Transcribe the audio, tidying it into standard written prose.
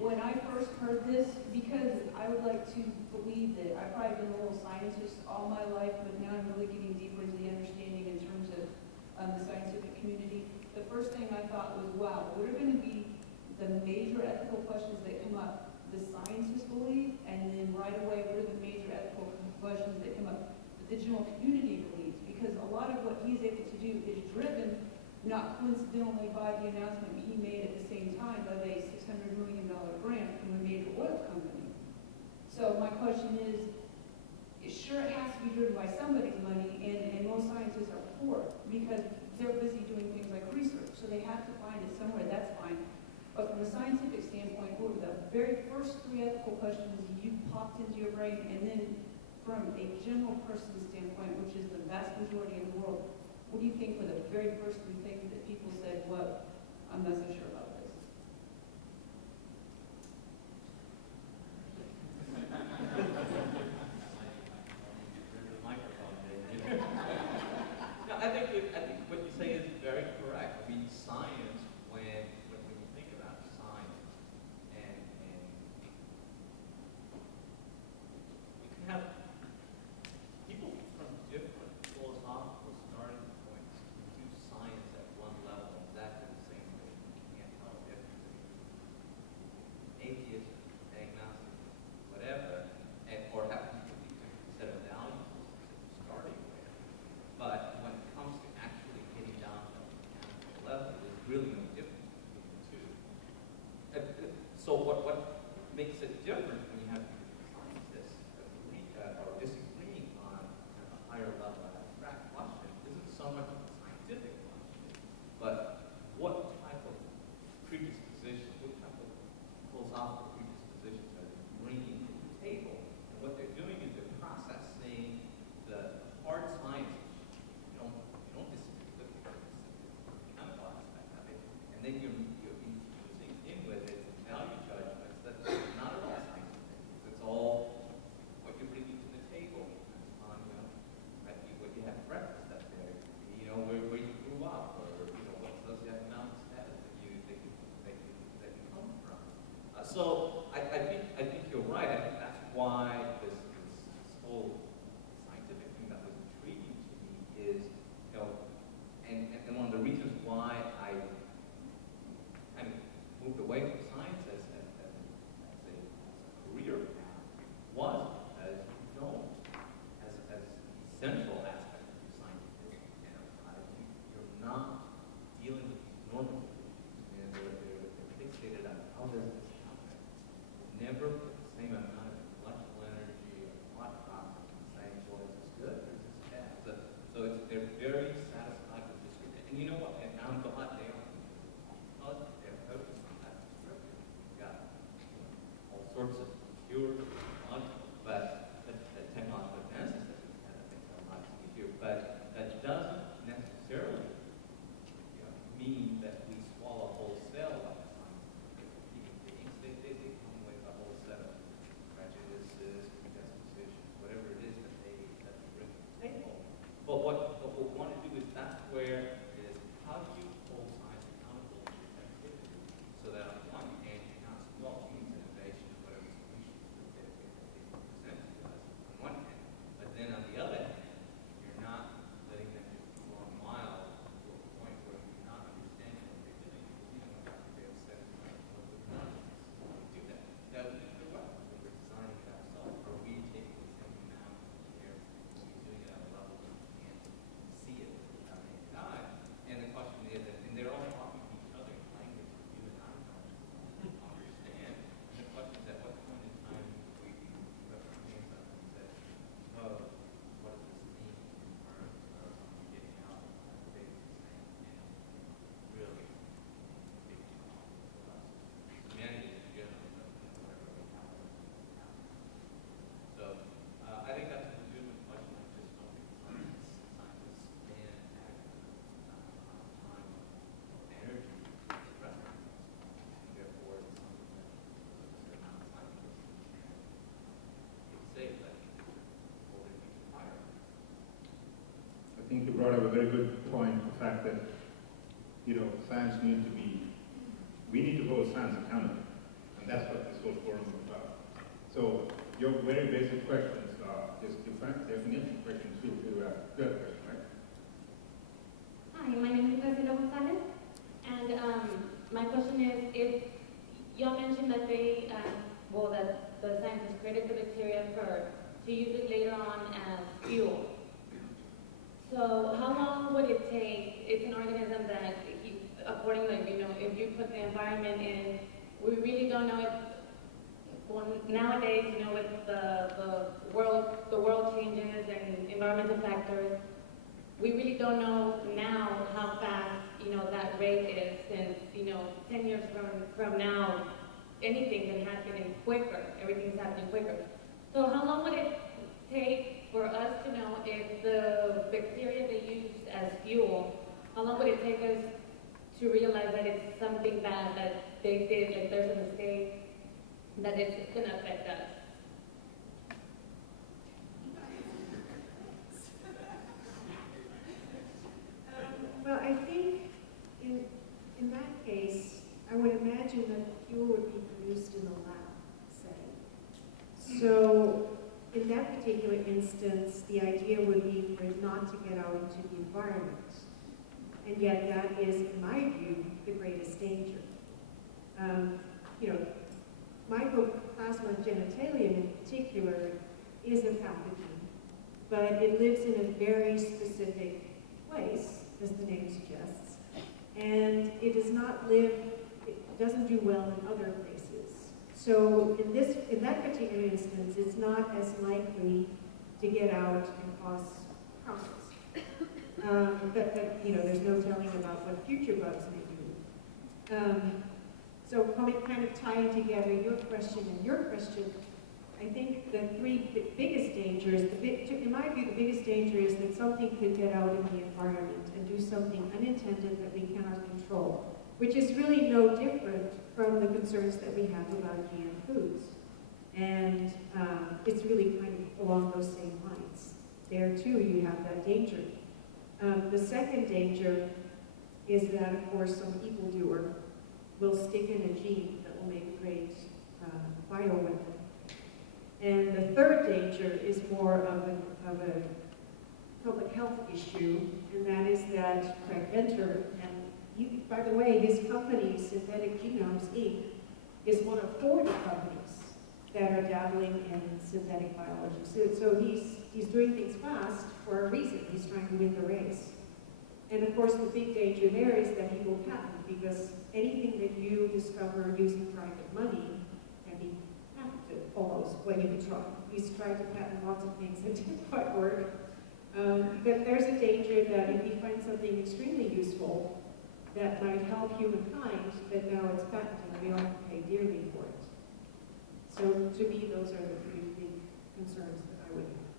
when I first heard this, because I would like to believe that I've probably been a little scientist all my life, but now I'm really getting deeper into the understanding in terms of the scientific community. The first thing I thought was, wow, what are going to be the major ethical questions that come up the scientists believe, and then right away, what are the major ethical questions that come up the general community believes? Because a lot of what he's able to do is driven, not coincidentally, by the announcement he made at the same time of a $600 million grant from a major oil company. So my question is, sure, it has to be driven by somebody's money, and most scientists are poor because they're busy doing things like research, so they have to find it somewhere. That's fine. But from a scientific standpoint, what were the very first three ethical questions you popped into your brain? And then from a general person's standpoint, which is the vast majority of the world, what do you think were the very first three things that people said, well, I'm not so sure about this? No, I think what you say is very correct. I mean, science, when you think about science, and you can have people from different philosophical starting points who do science at one level exactly the same way. You can't tell the difference between atheist, agnostic, whatever, or have a completely different set of values starting with. But when it comes to actually getting down to the mechanical level, there's really no difference between the two. So what makes it different when you have scientists or disagreeing on kind of a higher level abstract question isn't so much a scientific question, but what type of predisposition, what type of philosophical predispositions are they bringing to the table? And what they're doing is they're processing the hard science. You don't disagree with the chemical aspect of it, and then you're infusing in with it value judgments that's not at all scientific. It's all what you're bringing to the table on, might be what you had for breakfast that day, where you grew up, or what socioeconomic status that you come from. So I think you're right. I think that's why this whole scientific thing that was intriguing to me is, and one of the reasons why I kind of moved away from science as a career path was because you don't, as a central aspect of your scientific enterprise, you're not dealing with these normal issues, and they're fixated on how does this happen. Never put the same amount of intellectual energy or thought process in saying, well, is this good or is this bad? So they're very satisfied with this. And you know what? And I'm glad they are. Because they're focused on that description. You've got all sorts of pure technological advances that we've had, I think, are a lot easier. But that doesn't necessarily mean that we swallow wholesale like scientific human beings. They come with a whole set of prejudices, predispositions, whatever it is that they bring to the table. But what we want to do is that's where is how do you hold science accountable to its activity so that on one hand you're not squelching its innovation and whatever solutions that they present to us on one hand, but then on the other hand you're not letting them just go on wild to a point where you're not understanding what they're doing. They have said what we've done is do that. That would be well. We're designing it ourselves. Are we taking the same amount of care when we're doing it at a level that we can't see it with our naked eye? And the question is, and they're all talking to each other in language that you and I don't understand. And the question is, at what point in time we put our hands up and say, oh, what does this mean in terms of getting out of the basic science and really big challenge for us? Humanity in general, whatever we have. So I think that's a legitimate question. I just don't think scientists can act on time or energy to recognize it. And therefore, it's something that they're not scientists can say that hold their feet to the fire. I think you brought up a very good point, the fact that, science we need to hold science accountable. And that's what this whole forum is about. So your very basic questions are just definition questions. You have a question, right? Hi, my name is Graciela Gonzalez, and my question is, if y'all mentioned that that the scientists created the bacteria to use it later on as fuel. So how long would it take? It's an organism that, accordingly, if you put the environment in, we really don't know it. Well, nowadays, with the world changes and environmental factors, we really don't know now how fast, that rate is, since, 10 years from now, anything can happen quicker. Everything's happening quicker. So how long would it take for us to know if the bacteria they used as fuel, how long would it take us to realize that it's something bad that they did, like there's a mistake, that it's going to affect us? Well, I think in that case, I would imagine that the fuel would be produced in the lab, say. So in that particular instance, the idea would be for it not to get out into the environment. And yet that is, in my view, the greatest danger. Mycoplasma genitalium in particular is a pathogen, but it lives in a very specific place, as the name suggests, and it doesn't do well in other places. So in that particular instance, it's not as likely to get out and cause problems. There's no telling about what future bugs may do. So kind of tying together your question and your question, I think the three biggest dangers, in my view, the biggest danger is that something could get out in the environment and do something unintended that we cannot control, which is really no different from the concerns that we have about GM foods. And it's really kind of along those same lines. There too, you have that danger. The second danger is that, of course, some evildoer will stick in a gene that will make a great bioweapon. And the third danger is more of a public health issue, and that is that Craig Venter, and by the way, his company, Synthetic Genomes, Inc., is one of 40 companies that are dabbling in synthetic biology. So he's doing things fast for a reason. He's trying to win the race. And of course, the big danger there is that he will patent, because anything that you discover using private money can be patented almost. Well, you can try. He's tried to patent lots of things that didn't quite work. But there's a danger that if he finds something extremely useful that might help humankind, that now it's patented and we all have to pay dearly for it. So to me, those are the three big concerns that I would have.